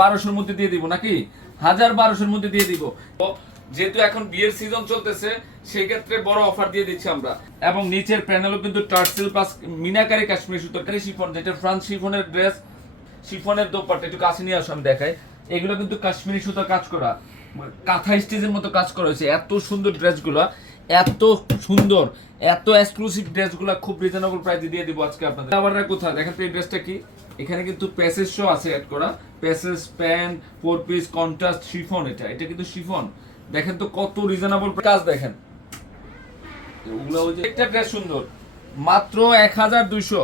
বারোশোর মধ্যে দিয়ে দিব নাকি? হাজার বারোশোর মধ্যে দিয়ে দিব। যেহেতু এখন বিয়ের সিজন চলতেছে সেই ক্ষেত্রে বড় অফার দিয়ে দিচ্ছি আমরা। এবং নিচের প্যানেলও কিন্তু টার্সেল প্লাস মিনাকারি কাশ্মীর সুতোর শিফন, যেটা ফ্রান্স শিফনের ড্রেস শিফনের দোপাট্টা, একটু কাছে নিয়ে আসো, আমি দেখাই। এগুলো কিন্তু কাশ্মীরি সুতো কাজ করা। কাঁথা স্টিচের মতো কাজ করা হয়েছে। এত সুন্দর ড্রেসগুলো এত সুন্দর, এত এক্সক্লুসিভ ড্রেসগুলো খুব রিজনেবল প্রাইসে দিয়ে দিব আজকে আপনাদের। আবার কোথায়? দেখেন এই ড্রেসটা কি। এখানে কিন্তু প্যাসেজ শো আছে অ্যাড করা। Passage pant four piece contrast chiffon এটা। এটা কিন্তু শিফন দেখেন তো কত রিজনেবল কাজ দেখেন। ওগুলো যে একটা ড্রেস সুন্দর। মাত্র এক হাজার দুইশো।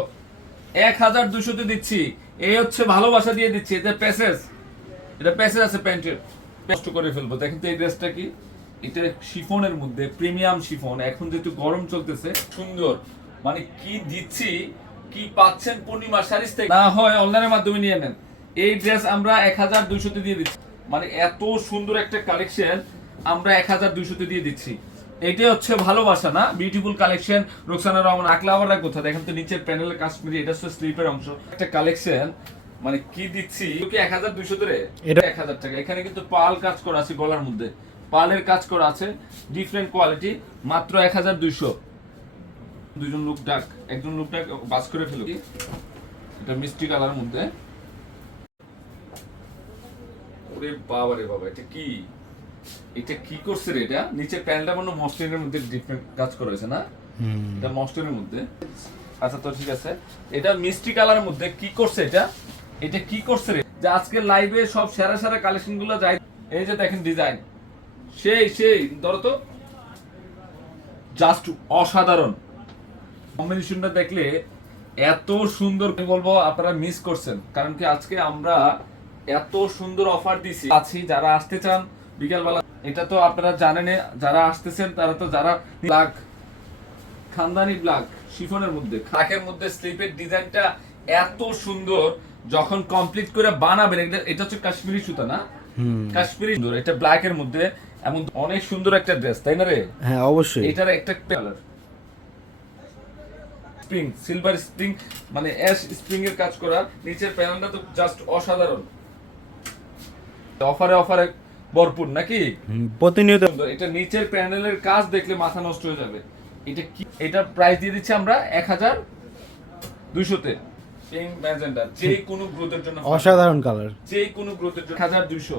এক হাজার দুইশোতে দিচ্ছি। এই হচ্ছে ভালোবাসা দিয়ে দিচ্ছি। এটা প্যাসেজ এটা প্যাসেজ আছে প্যান্টের। কষ্ট করে ফেলব। দেখেন তো এই ড্রেসটা কি? এটা শিফনের মধ্যে প্রিমিয়াম শিফন এখন যেহেতু গরম চলতেছে, সুন্দর। মানে কি দিচ্ছি? কি পাচ্ছেন পূর্ণিমা শাড়িস থেকে? না হয় অনলাইনের মাধ্যমে নিয়ে নেন। এই ড্রেস আমরা এক হাজার দুইশোতে দিয়ে দিচ্ছি। মানে এত সুন্দর একটা কালেকশন আমরা এক হাজার দুইশোতে দিয়ে দিচ্ছি। এটাই হচ্ছে ভালোবাসা না? Beautiful collection. রোকসানা রহমান আকলা আবার কোথা দেখেন তো নিচের প্যানেলের কাশ্মীরি এটা হচ্ছে স্লিপের অংশ। একটা কালেকশন মানে কি দিচ্ছি? কি এক হাজার দুইশো ধরে এটা এটা- এক হাজার টাকা। এখানে কিন্তু পাল কাজ করা আছে গলার মধ্যে। পালের কাজ করা আছে ডিফারেন্ট কোয়ালিটি মাত্র এক হাজার দুইশো। দুইজন লোক ডাক একজন লোক ডাক বাস করে ফেলো এটা মিষ্টি কালার মধ্যে। ওরে বাবা রে বাবা এটা কি? এটা কি করছে রে এটা? নিচে প্যান্টটা মনে মসলিনের মধ্যে ডিফারেন্ট কাজ করা হয়েছে না? এটা মসলিনের মধ্যে। আচ্ছা তো ঠিক আছে। এটা মিষ্টি কালারের মধ্যে কি করছে এটা? এটা কি করছে রে? যে আজকে লাইভে সব সেরা সেরা কালেকশনগুলো যায় এই যে দেখেন ডিজাইন সেই সেই ধরো তো। জাস্ট অসাধারণ। কম্বিনেশনটা দেখলে এত সুন্দর আমি বলব আপনারা মিস করছেন। কারণ কি আজকে আমরা এত সুন্দর অফার দিছি। আছি যারা আসতে চান বিকালবেলা। এটা তো আপনারা জানেন যারা আসতেছেন তারা তো যারা ব্ল্যাক খানদানি ব্ল্যাক শিফনের মধ্যে। ব্ল্যাকের মধ্যে স্লিপের ডিজাইনটা এত সুন্দর যখন কমপ্লিট করে বানাবেন এটা এটা হচ্ছে কাশ্মীরি সুতা না? কাশ্মীরি সুন্দর এটা ব্ল্যাক এর মধ্যে এমন অনেক সুন্দর একটা ড্রেস তাই না রে? হ্যাঁ অবশ্যই। এটার একটা কালার স্প্রিং সিলভার স্প্রিং মানে অ্যাশ স্প্রিং এর কাজ করা নিচের প্যানেলটা তো জাস্ট অসাধারণ। অফারে অফারে ভরপুর নাকি? প্রতিনিয়ত। এটা নিচের প্যানেলের কাজ দেখলে মাথা নষ্ট হয়ে যাবে। এটা কি এটা প্রাইস দিয়ে দিচ্ছি আমরা এক হাজার দুইশোতে। যে কোনো গ্রোথের জন্য অসাধারণ কালার যে কোনো গ্রোথের জন্য হাজার দুইশো।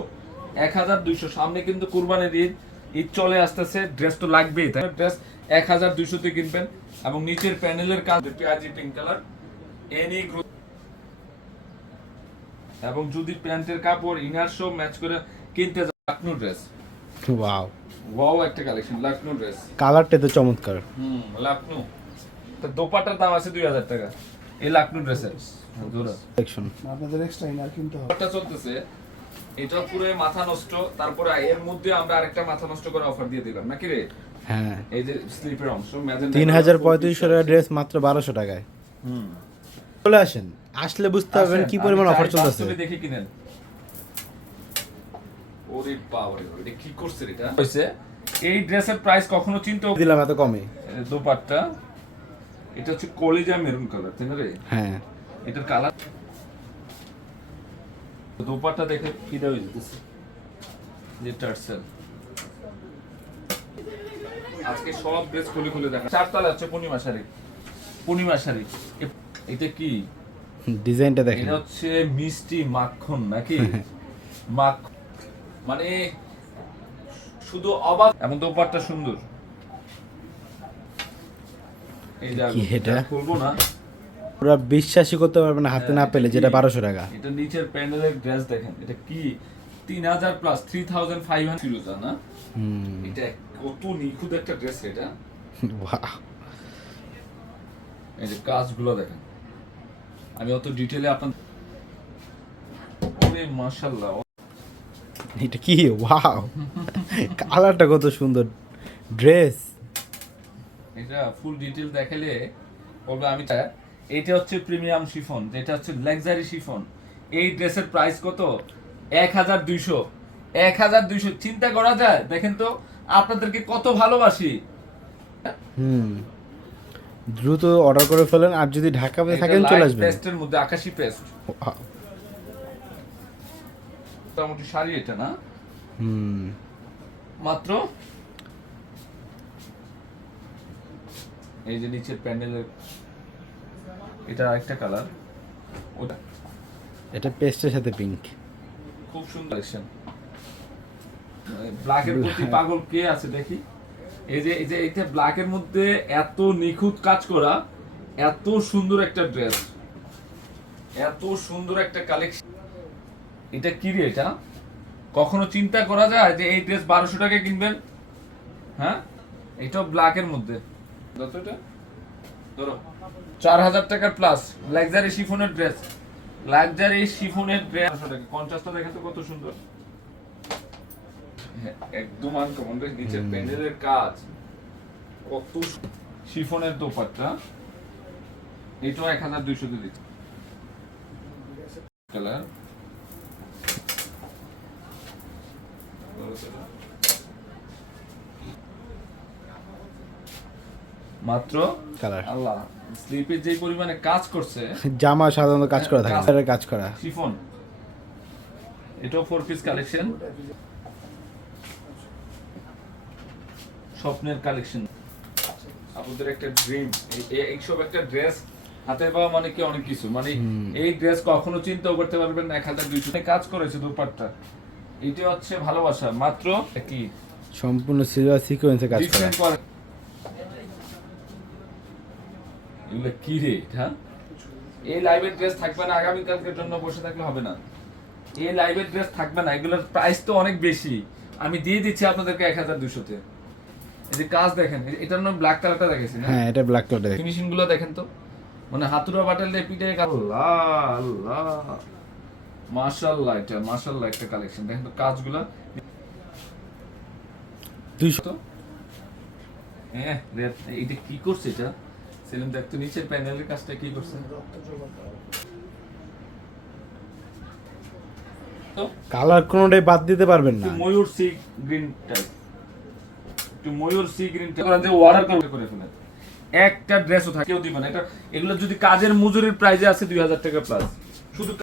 এক হাজার দুইশো সামনে কিন্তু কুরবানির ঈদ ঈদ চলে আসতেছে ড্রেস তো লাগবেই তাই ড্রেস এক হাজার দুইশোতে কিনবেন এবং নিচের প্যানেলের কাজ পেঁয়াজি পিঙ্ক কালার এনি এবং যদি প্যান্টের কাপড় ইনার সব ম্যাচ করে কিনতে যান লাকনো ড্রেস ওয়াও ওয়াও একটা কালেকশন লাকনো ড্রেস কালারটা তো চমৎকার। হুম লাকনো। তো দোপাটার দাম আছে দুই হাজার টাকা। এই লাকনো ড্রেসের জোড়া। কালেকশন আপনাদের এক্সট্রা ইনার কিনতে হবে। চলতেছে। এটা পুরো মাথা নষ্ট। তারপরে এর মধ্যে আমরা আরেকটা মাথা নষ্ট করে অফার দিয়ে দিলাম। নাকি রে? হ্যাঁ। এই যে স্লিপের অংশ তিন হাজার পঁয়ত্রিশশো টাকা ড্রেস মাত্র বারোশো টাকায়। হুম। চলে আসেন। আসলে বুঝতে পারবেন কি পরিমাণ অফার চলতেছে। দেখে কিনেন। ওরে বাবা এটা কি করছে এটা? হইছে এই ড্রেসের প্রাইস কখনো চিন্তা দিলাম এত কমে। দোপাট্টা। এটা হচ্ছে কলিজা মেরুন কালার তাই না রে? হ্যাঁ। এটার কালার। দোপাট্টা দেখে ফিদা হয়ে যেতেছে যে টার্সেল। আজকে সব ড্রেস খুলে খুলে দেখা চারতলা হচ্ছে পূর্ণিমা শাড়ি। পূর্ণিমা শাড়ি। এটা কি? ডিজাইনটা দেখেন। এটা হচ্ছে মিষ্টি মাখন নাকি? মাখ মানে শুধু অবাক এবং দোপাট্টা সুন্দর। এই যে এটা? খুলবো না। পুরো বিশ্বাসই করতে পারবে না হাতে না হ্যাঁ, পেলে যেটা বারোশো টাকা। এটা নিচের প্যান্ডেলের ড্রেস দেখেন। এটা কি? তিন হাজার plus three thousand five hundred না এটা কত নিখুঁত একটা ড্রেস এটা. এই যে কাজগুলো দেখেন। আমি অত ডিটেলে আপনার ওরে মাশাল্লাহ এটা কি? ওয়াও। কালারটা কত সুন্দর। ড্রেস। এটা ফুল ডিটেল দেখালে বলবে আমি তা- এইটা হচ্ছে প্রিমিয়াম শিফন যেটা হচ্ছে লাক্সারি শিফন এই ড্রেসের প্রাইস কত? এক হাজার দুইশো। এক হাজার দুইশো। চিন্তা করা যায়? দেখেন তো আপনাদেরকে কত ভালোবাসি। হুম। দ্রুত অর্ডার করে ফেলেন আর যদি ঢাকাতে থাকেন চলে আসবেন। পেস্টের মধ্যে আকাশি পেস্ট. মোটামুটি শাড়ি এটা না? হুম। মাত্র? এই যে নিচের প্যান্ডেলের এটা আরেকটা কালার ওটা। এটা পেস্টের সাথে পিঙ্ক খুব সুন্দর কালেকশন ব্ল্যাকের প্রতি পাগল কে আছে দেখি? এই যে এই যে এটা ব্ল্যাকের মধ্যে এত নিখুঁত কাজ করা এত সুন্দর একটা ড্রেস। এত সুন্দর একটা কালেকশন এটা কি রে এটা? কখনো চিন্তা করা যায় যে এই ড্রেস বারোশো টাকায় কিনবেন? হ্যাঁ? এটাও ব্ল্যাকের মধ্যে। ধরো চার হাজার টাকার প্লাস লাক্সারি শিফনের ড্রেস লাক্সারি শিফনের ড্রেস পঞ্চাশটা দেখেন তো কত সুন্দর? একদম আনকমন রে নিচের প্যান্ডেলের কাজ। কত শিফনের দোপাট্টা এটাও এক হাজার দুইশো দিয়ে দিচ্ছে। কালার। মাত্র? কালার। আল্লাহ স্লিপের যে পরিমাণে কাজ করছে। জামা সাধারণত কাজ করা থাকে। কাজ। করা। শিফন। এটাও ফোর পিস কালেকশন স্বপ্নের কালেকশন আপনাদের একটা ড্রিম এইসব একটা ড্রেস হাতে পাওয়া মানে কি অনেক কিছু? মানে এই ড্রেস কখনো চিন্তাও করতে পারবেন না এক হাজার দুইশো কাজ করেছে দুপাট্টা। এটা হচ্ছে ভালোবাসা মাত্র কি সম্পূর্ণ সিলভার সিকোয়েন্সে কাজ করা। করে এগুলো কি রে হ্যাঁ এই লাইভের ড্রেস থাকবে না আগামী কালকের জন্য বসে থাকলে হবে না। এই লাইভের ড্রেস থাকবে না এগুলোর প্রাইস তো অনেক বেশি। আমি দিয়ে দিচ্ছি আপনাদেরকে এক হাজার দুশোতে এই যে কাজ দেখেন এটার নাম ব্ল্যাক কালারটা দেখেছি হ্যাঁ এটা ব্ল্যাক কালার ফিনিশিংগুলো দেখেন তো। মানে হাতুড়া বাটাল দিয়ে পিঠে আল্লাহ আল্লাহ। মাশাআল্লাহ এটা মাশাআল্লাহ একটা কালেকশন দেখেন তো কাজগুলো। দুইশো তো? হ্যাঁ রে- কি করছে এটা? সেলিম দেখতো নিচের প্যানেলের কাজটা কি করছে। তো? কালার কোনোটাই বাদ দিতে পারবেন না। ময়ূর সি গ্রিন টাইপ একটু ময়ূর, সি গ্রিন যে অর্ডার করে ফেলেন। একটা ড্রেসও থাকে। কেউ দিবেন এটা এগুলো যদি কাজের মজুরির প্রাইজে আছে দুই হাজার টাকা প্লাস শুধু